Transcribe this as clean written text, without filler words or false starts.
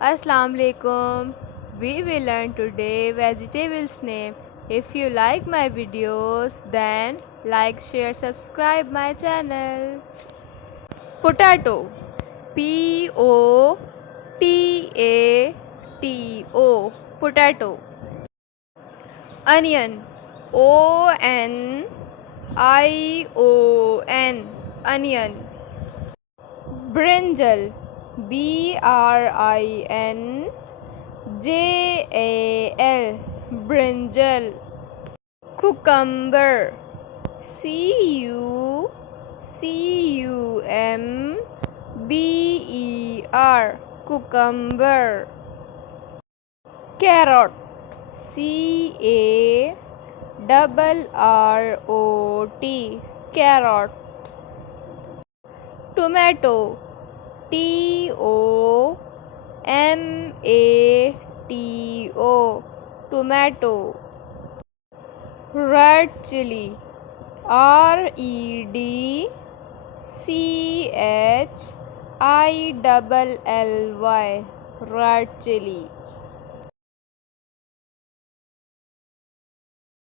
Assalamu alaikum. We will learn today vegetables name. If you like my videos, then like, share, subscribe my channel. Potato. Potato. Potato. Onion. Onion. Onion. Brinjal. Brinjal. Brinjal. Cucumber. Cucumber. Cucumber. Carrot. Carrot. Carrot. Tomato. Tomato. Red chili. Redchilly. Red chilli.